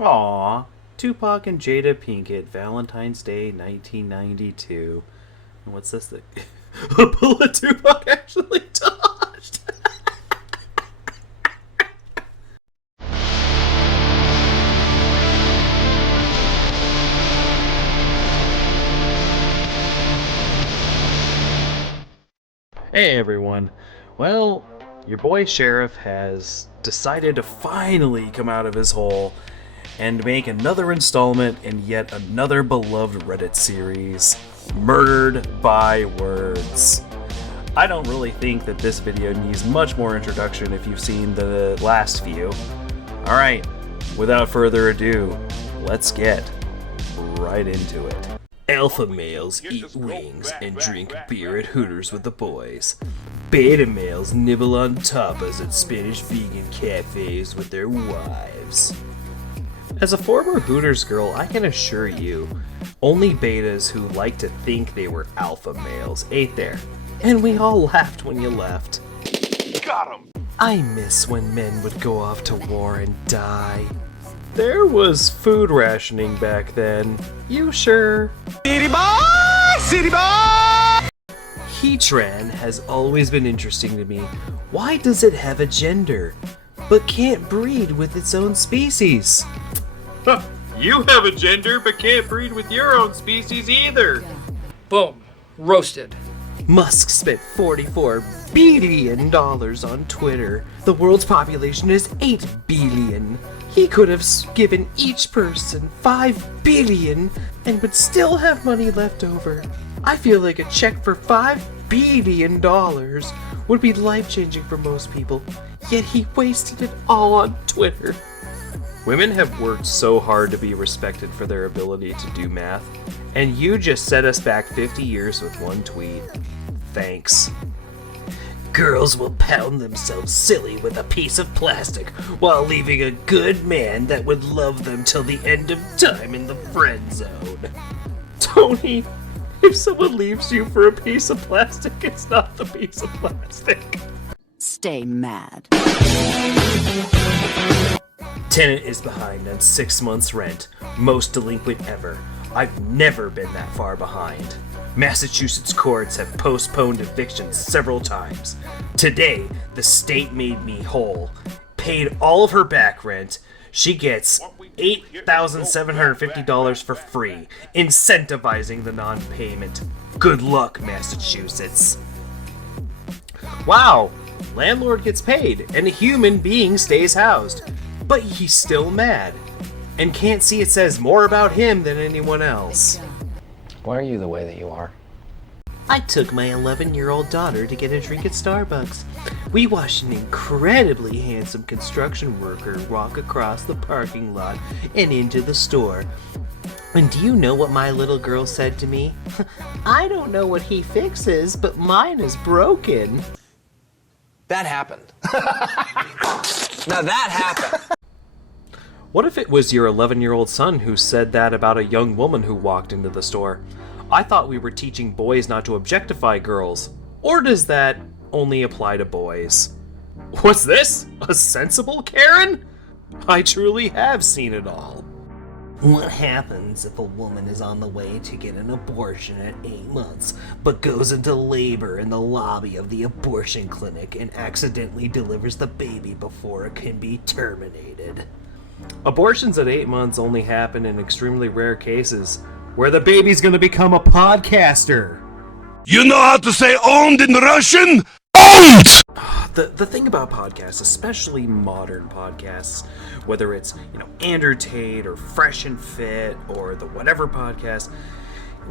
Aw, Tupac and Jada Pinkett, Valentine's Day, 1992. And what's this thing? A bullet Tupac actually dodged! Hey everyone. Well, your boy Sheriff has decided to finally come out of his hole and make another installment in yet another beloved Reddit series, Murdered by Words. I don't really think that this video needs much more introduction if you've seen the last few. Alright, without further ado, let's get right into it. Alpha males eat wings and drink beer at Hooters with the boys. Beta males nibble on tapas at Spanish vegan cafes with their wives. As a former Hooters girl, I can assure you, only betas who like to think they were alpha males ate there. And we all laughed when you left. Got him! I miss when men would go off to war and die. There was food rationing back then. You sure? City boy! City boy! Heatran has always been interesting to me. Why does it have a gender, but can't breed with its own species? You have a gender, but can't breed with your own species either. Boom. Roasted. Musk spent $44 billion on Twitter. The world's population is 8 billion. He could have given each person $5 billion and would still have money left over. I feel like a check for $5 billion would be life-changing for most people, yet he wasted it all on Twitter. Women have worked so hard to be respected for their ability to do math, and you just set us back 50 years with one tweet. Thanks. Girls will pound themselves silly with a piece of plastic while leaving a good man that would love them till the end of time in the friend zone. Tony, if someone leaves you for a piece of plastic, it's not the piece of plastic. Stay mad. Tenant is behind on 6 months' rent, most delinquent ever. I've never been that far behind. Massachusetts courts have postponed evictions several times. Today, the state made me whole, paid all of her back rent. She gets $8,750 for free, incentivizing the non-payment. Good luck, Massachusetts. Wow, landlord gets paid, and a human being stays housed. But he's still mad, and can't see it says more about him than anyone else. Why are you the way that you are? I took my 11-year-old daughter to get a drink at Starbucks. We watched an incredibly handsome construction worker walk across the parking lot and into the store. And do you know what my little girl said to me? I don't know what he fixes, but mine is broken. That happened. Now that happened. What if it was your 11-year-old son who said that about a young woman who walked into the store? I thought we were teaching boys not to objectify girls. Or does that only apply to boys? What's this? A sensible Karen? I truly have seen it all. What happens if a woman is on the way to get an abortion at 8 months, but goes into labor in the lobby of the abortion clinic and accidentally delivers the baby before it can be terminated? Abortions at 8 months only happen in extremely rare cases, where the baby's gonna become a podcaster. You know how to say owned in Russian? Owned! The thing about podcasts, especially modern podcasts, whether it's, Andrew Tate or Fresh and Fit or the whatever podcast,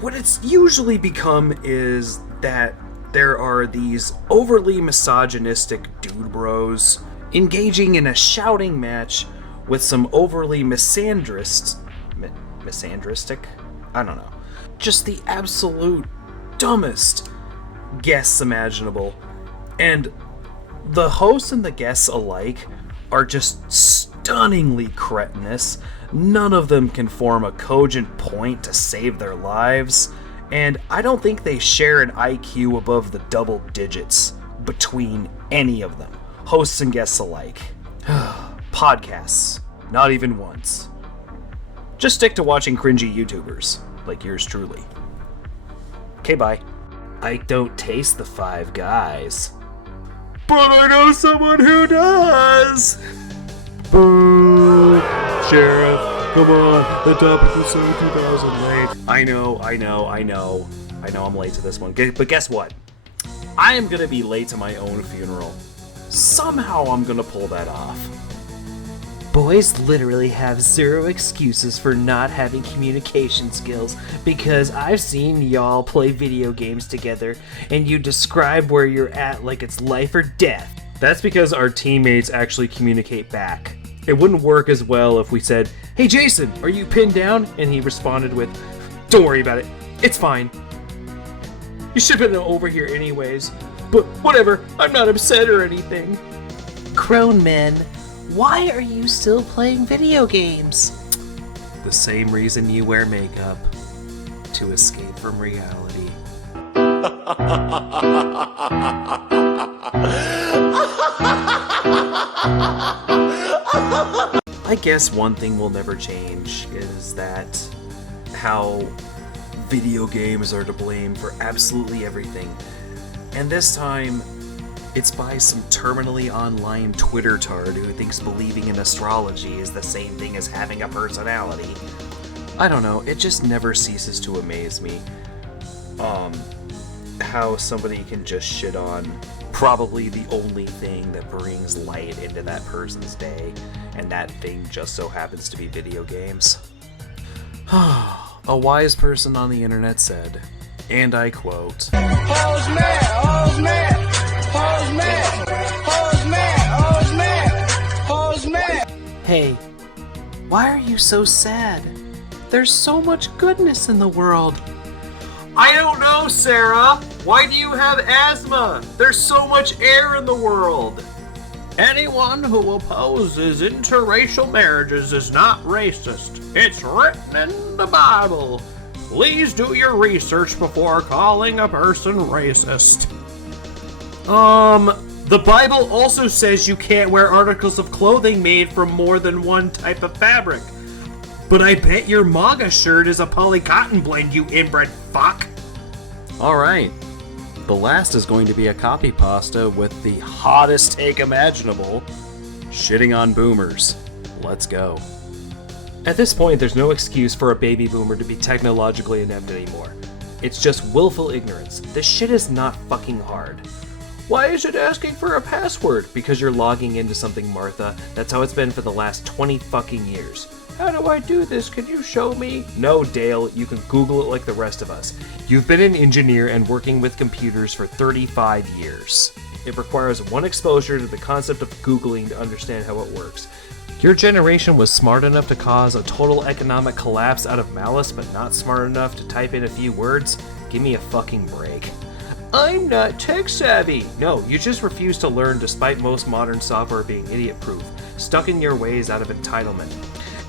what it's usually become is that there are these overly misogynistic dude bros engaging in a shouting match with some overly misandristic? I don't know. Just the absolute dumbest guests imaginable. And the hosts and the guests alike are just stunningly cretinous. None of them can form a cogent point to save their lives. And I don't think they share an IQ above the double digits between any of them, hosts and guests alike. Podcasts, not even once. Just stick to watching cringy YouTubers, like yours truly. Okay, bye. I don't taste the Five Guys. But I know someone who does! Boo! Sheriff, come on, the top episode 2000 late. I know I'm late to this one. But guess what? I am gonna be late to my own funeral. Somehow I'm gonna pull that off. Boys literally have zero excuses for not having communication skills because I've seen y'all play video games together and you describe where you're at like it's life or death. That's because our teammates actually communicate back. It wouldn't work as well if we said, "Hey Jason, are you pinned down?" And he responded with, "Don't worry about it, it's fine. You should have been over here anyways, but whatever, I'm not upset or anything." Grown men, why are you still playing video games? The same reason you wear makeup. To escape from reality. I guess one thing will never change is that how video games are to blame for absolutely everything. And this time, it's by some terminally online Twitter tard who thinks believing in astrology is the same thing as having a personality. I don't know, it just never ceases to amaze me. How somebody can just shit on probably the only thing that brings light into that person's day, and that thing just so happens to be video games. A wise person on the internet said, and I quote, Hoes mad, hoes mad, hoes mad, hoes mad, hoes mad, hoes mad. "Hey, why are you so sad? There's so much goodness in the world." "I don't know, Sarah. Why do you have asthma? There's so much air in the world." "Anyone who opposes interracial marriages is not racist. It's written in the Bible. Please do your research before calling a person racist." The Bible also says you can't wear articles of clothing made from more than one type of fabric. But I bet your MAGA shirt is a polycotton blend, you inbred fuck. Alright. The last is going to be a copy pasta with the hottest take imaginable. Shitting on boomers. Let's go. At this point, there's no excuse for a baby boomer to be technologically inept anymore. It's just willful ignorance. This shit is not fucking hard. Why is it asking for a password? Because you're logging into something, Martha. That's how it's been for the last 20 fucking years. How do I do this? Can you show me? No, Dale, you can Google it like the rest of us. You've been an engineer and working with computers for 35 years. It requires one exposure to the concept of Googling to understand how it works. Your generation was smart enough to cause a total economic collapse out of malice, but not smart enough to type in a few words? Give me a fucking break. I'm not tech savvy. No, you just refuse to learn despite most modern software being idiot-proof, stuck in your ways out of entitlement.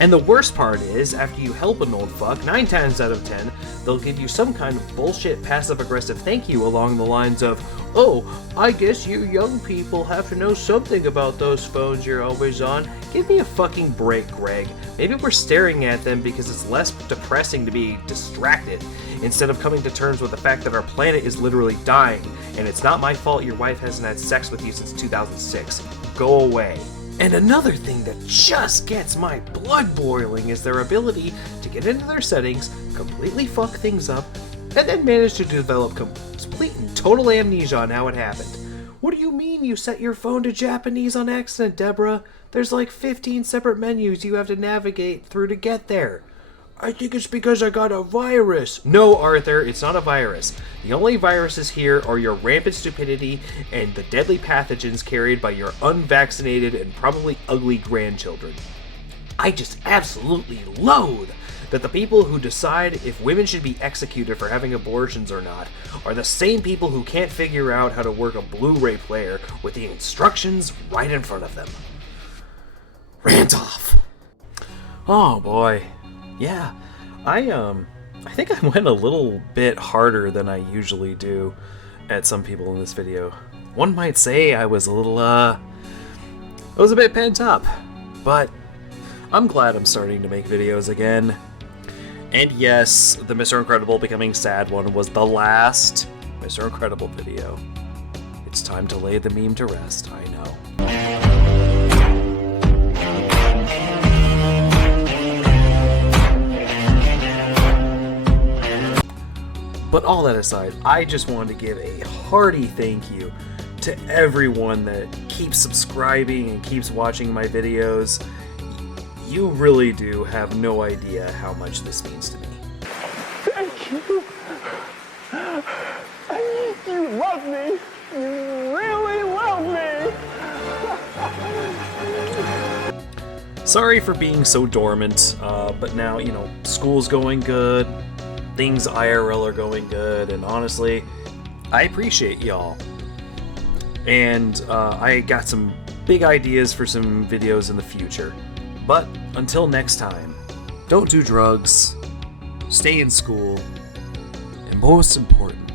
And the worst part is, after you help an old fuck, 9 times out of 10, they'll give you some kind of bullshit passive-aggressive thank you along the lines of, "Oh, I guess you young people have to know something about those phones you're always on." Give me a fucking break, Greg. Maybe we're staring at them because it's less depressing to be distracted, instead of coming to terms with the fact that our planet is literally dying, and it's not my fault your wife hasn't had sex with you since 2006. Go away. And another thing that just gets my blood boiling is their ability to get into their settings, completely fuck things up, and then manage to develop complete and total amnesia on how it happened. What do you mean you set your phone to Japanese on accident, Deborah? There's like 15 separate menus you have to navigate through to get there. I think it's because I got a virus. No, Arthur, it's not a virus. The only viruses here are your rampant stupidity and the deadly pathogens carried by your unvaccinated and probably ugly grandchildren. I just absolutely loathe that the people who decide if women should be executed for having abortions or not are the same people who can't figure out how to work a Blu-ray player with the instructions right in front of them. Rant off. Oh boy. Yeah, I think I went a little bit harder than I usually do at some people in this video. One might say I was a little, I was a bit pent up, but I'm glad I'm starting to make videos again. And yes, the Mr. Incredible becoming sad one was the last Mr. Incredible video. It's time to lay the meme to rest, I know. But all that aside, I just wanted to give a hearty thank you to everyone that keeps subscribing and keeps watching my videos. You really do have no idea how much this means to me. Thank you. You love me. You really love me. Sorry for being so dormant, but now, you know, school's going good, things IRL are going good, and honestly, I appreciate y'all. And I got some big ideas for some videos in the future. But until next time, don't do drugs, stay in school, and most important,